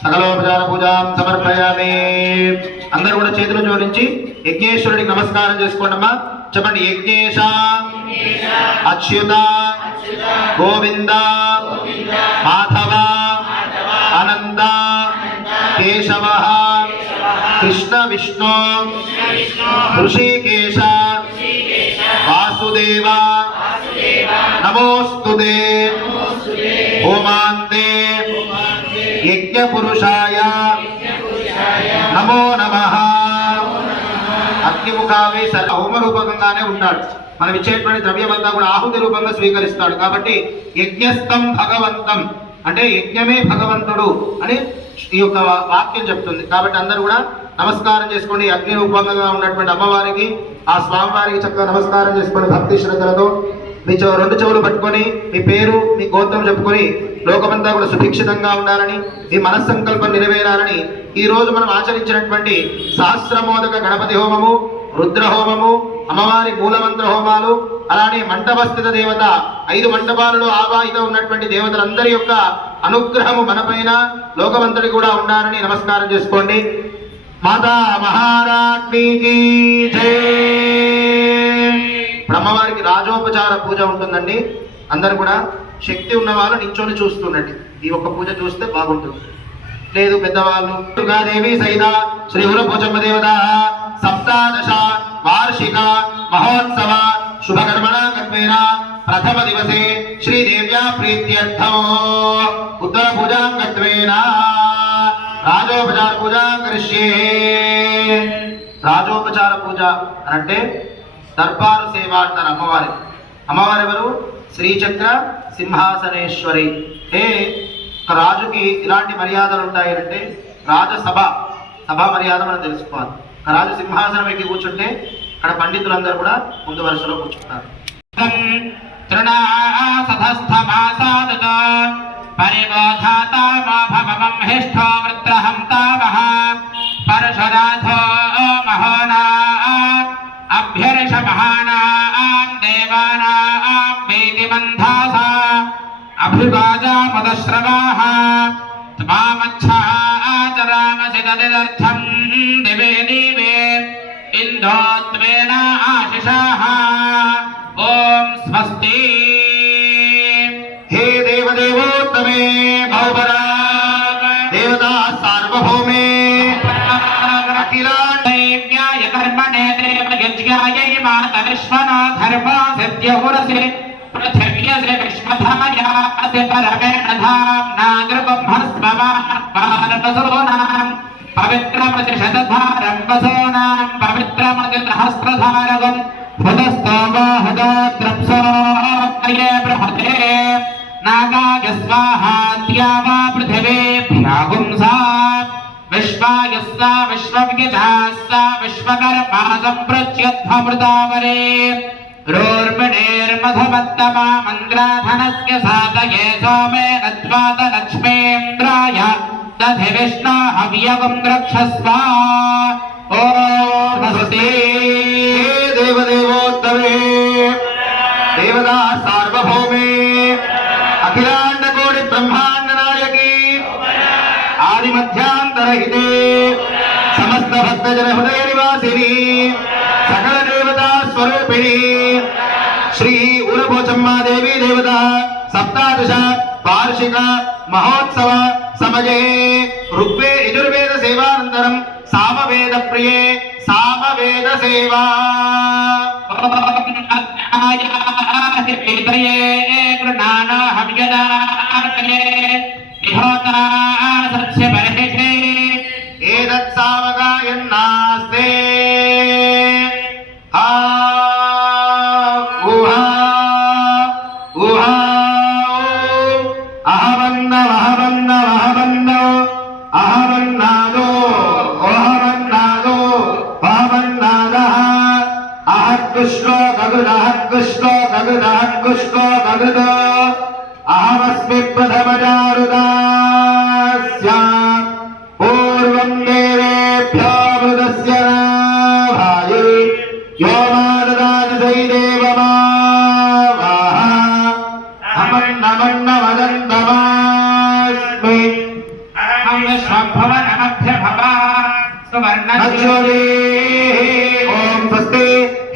సకలోపచార పూజాం సమర్పయామి. అందరూ కూడా చేతులు జోడించి యజ్ఞేశ్వరుడికి నమస్కారం చేసుకోండమ్మా. చెప్పండి. యజ్ఞేశ అచ్యుత గోవింద మాధవ అనంత కేశవ కృష్ణ విష్ణు ఋషికేశ వాసుదేవ నమోస్తుతే హోమాంతే యజ్ఞ పురుషాయ నమో నమః. అగ్నిముఖావే హోమ రూపకంగానే ఉంటాడు. మనం ఇచ్చేటువంటి ద్రవ్యమంతా కూడా ఆహుతి రూపంగా స్వీకరిస్తాడు. కాబట్టి యజ్ఞస్థం భగవంతం అంటే యజ్ఞమే భగవంతుడు అని ఈ యొక్క వాక్యం చెప్తుంది. కాబట్టి అందరూ కూడా నమస్కారం చేసుకోండి. అగ్ని రూపంగా ఉన్నటువంటి అమ్మవారికి ఆ స్వామివారికి చక్కగా నమస్కారం చేసుకోండి. భక్తి శ్రద్ధలతో మీ రెండు చెవులు పట్టుకొని మీ పేరు మీ గోత్రం చెప్పుకొని లోకమంతా కూడా సుభిక్షితంగా ఉండాలని మీ మనస్సంకల్పం నెరవేరాలని ఈ రోజు మనం ఆచరించినటువంటి సహస్రమోదక గణపతి హోమము, రుద్ర హోమము, అమ్మవారి మూలమంత్ర హోమాలు, అలానే మంటపస్థిత దేవత 5 మంటపాలలో ఆవాహిత ఉన్నటువంటి దేవతలందరి యొక్క అనుగ్రహము మనపైన లోకమంతటి కూడా ఉండాలని నమస్కారం చేసుకోండి. మాతా మహారాజ్ఞికి జై. అమ్మవారికి రాజోపచార పూజ ఉంటుందండి. అందరు కూడా శక్తి ఉన్న వాళ్ళు నించొని చూస్తుండండి. ఈ ఒక్క పూజ చూస్తే బాగుంటుంది. లేదు పెద్దవాళ్ళు దుర్గాదేవి సహిత శ్రీ ఉరపోచమ్మ దేవత సప్తాదశ వార్షిక మహోత్సవ శుభకర్మణ ప్రథమ దివసే శ్రీదేవ్యా ప్రీత్యర్థం ఉత్తర పూజాంగత్వేన రాజోపచార పూజ కరిష్యే. రాజోపచార పూజ అంటే దర్బారు సేవ అంటారు అమ్మవారి. అమ్మవారు ఎవరు? శ్రీచక్ర సింహాసనేశ్వరి. రాజుకి ఇలాంటి మర్యాదలు ఉంటాయంటే రాజసభ మర్యాద మనం తెలుసుకోవాలి. రాజు సింహాసనం ఎక్కి కూర్చుంటే అక్కడ పండితులందరూ కూడా ముందు వరుసలో కూర్చుంటారు. అభివాజామదశ్రవాః త్వామచ్ఛః ఆచరామసిదర్థం దివే దివే ఇందోత్వేన ఆశిషాః. ఓం స్వస్తి. హే దేవదేవోత్తమే భవపరాగ్ దేవతా సార్వభౌమే అఖిలాండేవ్యాయ కర్మణే దేవ యజ్ఞాయై మాతరిష్మనో ధర్మో సిద్ధ్యహురసే పృథివ్యసే విశ్వధాయా అసే పరమేణ ధామ్నా గృహస్మవాన్ పవిత్రమతి శతధారం వసోనాం పవిత్రమతి సహస్రధారగం హుదస్తోమహుదోద్రప్సోయే బృహతే నాగాయ స్వాహాత్యావా పృథివేభ్యాగుంసా విశ్వాయ సా విశ్వవ్యజాస్సా విశ్వకర్మా సంప్రచ్యధ్వమృతావరే రోర్మిణేర్మధమత్తమా మంద్రాధనస్య సాతయే సోమేన త్వాత లక్ష్మీంద్రాయ దధి విష్ణో హవ్యగం రక్షస్వ. ఓం స్వస్తి. దేవదేవోత్తమే దేవతా సార్వభౌమే అఖిలాండకోటి బ్రహ్మాండ నాయకి ఆది మధ్యాంతరహితే సమస్త భక్తజన హృదయ నివాసిని సకల దేవతా స్వరూపిణి శ్రీ ఉరపోచమ్మాదేవి దేవత సప్తాదశ వార్షిక మహోత్సవ సమయే ఋగ్వేద యజుర్వేద సేవానంతరం సామవేద ప్రియే సామవేద सेवा गृणाना हव्यदार्पणे विहोता सस्य बर्हिषे एतत्सावगायन्नास्ते हा उहा उहा अहमन्नमहमन्नमहमन्नो अहमन्नादो अहमन्नादो अहमन्नादः अहत्कुष्टो गगुदहत्कुष्टो गगुदहत्कुष्टो गगुद अहमस्मि प्रथमजारुदास्य पूर्वं देवेभ्यो मृतस्य नाभायै यो माददाति सैदेवमावाह अहमन्नमन्नमदन्तमास्मि अहं विश्वभवनमभ्यभवा सुवर्णज्योति ॐ स्वस्ति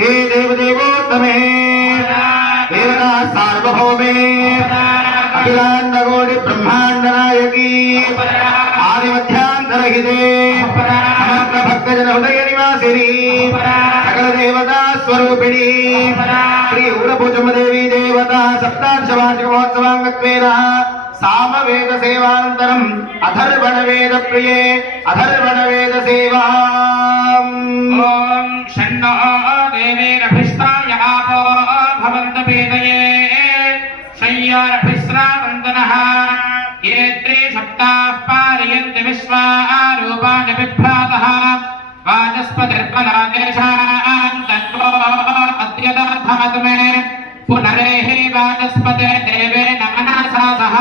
हे देवदेवोत्तमे देवता सार्वभौमे अखिलाण्डकोटि ब्रह्माण्डनायकी आदिमध्यान्तरहिते समस्त भक्तजन हृदय निवासिनी सकल देवता स्वरूपिणी श्री उग्रभुजमदेवी देवता सप्तादश वार्षिक महोत्सवाङ्गत्वेन सामवेद सेवानन्तरम् अथर्वण वेद प्रिये अथर्वण वेद सेवा ॐ षण्णो देवीरभिस्ताय आपो भवन्तु पीतये शय्यारभिस्रावन्तनः ये त्रिसप्ताः पारयन्ति विश्वारूपाणि बिभ्रातः वाचस्पतिर्बलादेशान् तन्वो अद्य दधातु मे पुनरेः वाचस्पते देवेन मनसा सह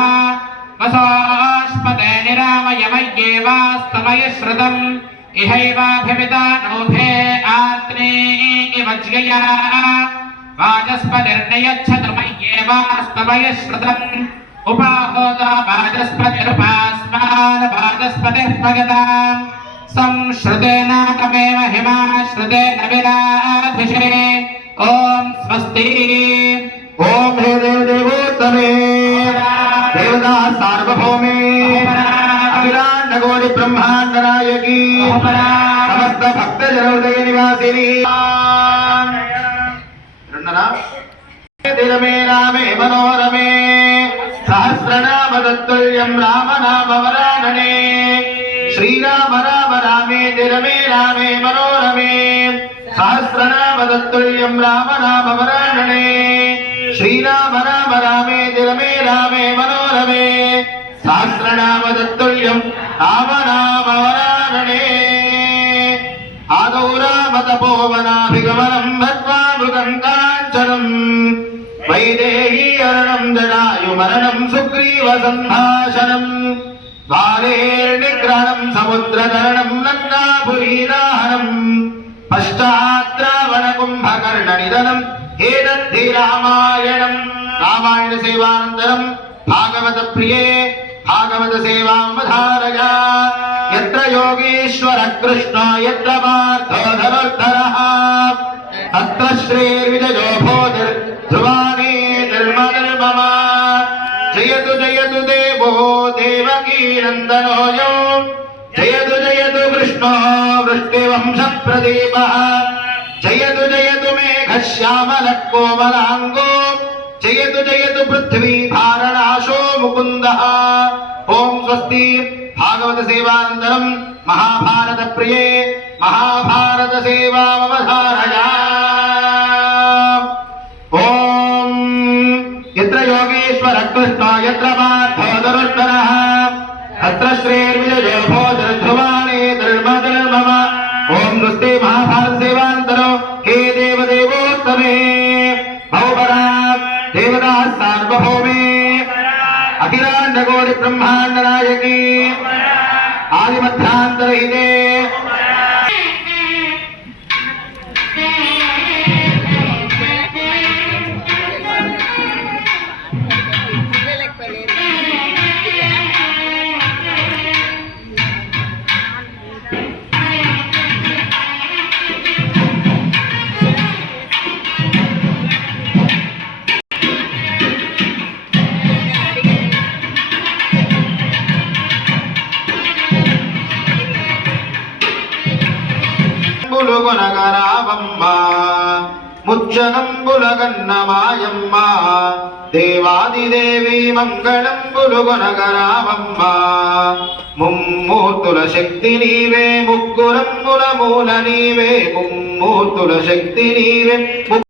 वसोऽस्पते निरामयमय्येवास्तमय श्रुतम् इहैवाभिविदानोभे आत्ने इव ज्ञया वाचस्पतिर्नयच्छतु मय्येवास्तमय श्रुतम् उपाहोता वाचस्पतिरुपास्मान् वाचस्पतिः भगताम् संश्रुतेन तमेव हिमा श्रुतेन विराधिषे ॐ स्वस्ति ॐ हे देवदेवोत्तमे देवता सार्वभौमे अखिलाण्डकोटि ब्रह्माण्डनायकी समस्त भक्तजन हृदय निवासिनी दिनमे रामे मनोरमे सहस्रनाम तत्तुल्यं राम नाम वरानने श्रीराम राम रामे दिनमे रामे मनोरमे सहस्रनाम तत्तुल्यं राम नाम वरानने श्रीराम राम रामे दिनमे रामे मनोरमे सहस्रनाम तत्तुल्यं राम नाम वरानने आदौ राम तपोवनाभिगमनं भक्त्वा मृगं काञ्चनम् वैदेही अरणं जटायुमरणं सुग्रीवसम्भाषणम् द्वारेर्निग्रहणं समुद्रतरणं लङ्कापुरीदाहनम् पश्चाद्रावणकुम्भकर्णनिधनम् एतद्धि रामायणम् रामायण सेवानन्तरं भागवत प्रिये भागवत सेवामधारय यत्र योगेश्वर कृष्ण यत्र पार्थो धनुर्धरः तत्र श्रीर्विजयो भूतिर्ध्रुवाने धर्मधर्मम जयतु जयतु देवो देवकीनन्दनो जयतु कृष्णो वृष्टिवंशप्रदीपः जयतु जयतु मेघश्यामलकोमलाङ्गो जयतु पृथ्वी भारणाशो मुकुन्दः ॐ स्वस्ति भागवत सेवानन्तरं महाभारत प्रिये महाभारत सेवामवधारय ॐ यत्र योगेश्वर कृष्ण यत्र पार्थो धनुर्धरः तत्र श्रीर्विजयो भूतिर्ध्रुवाणे धर्मधर्मम ॐ स्वस्ति महाभारत सेवानन्तरं हे देवदेवोत्तमे भवपराम् देवता सार्वभौमे अखिलाण्डकोटि ब्रह्माण्डनायकी आदिमध्यान्तरहिते కొనగరావమ్మ ముచ్చగంబులగన్నమాయమ్మ దేవాదిదేవి మంగళంబులు కొనగరావమ్మ ముమ్మూర్తుల శక్తి నీవే ముగ్గురంబుల మూల నీవే ముమ్మూర్తుల శక్తి నీవే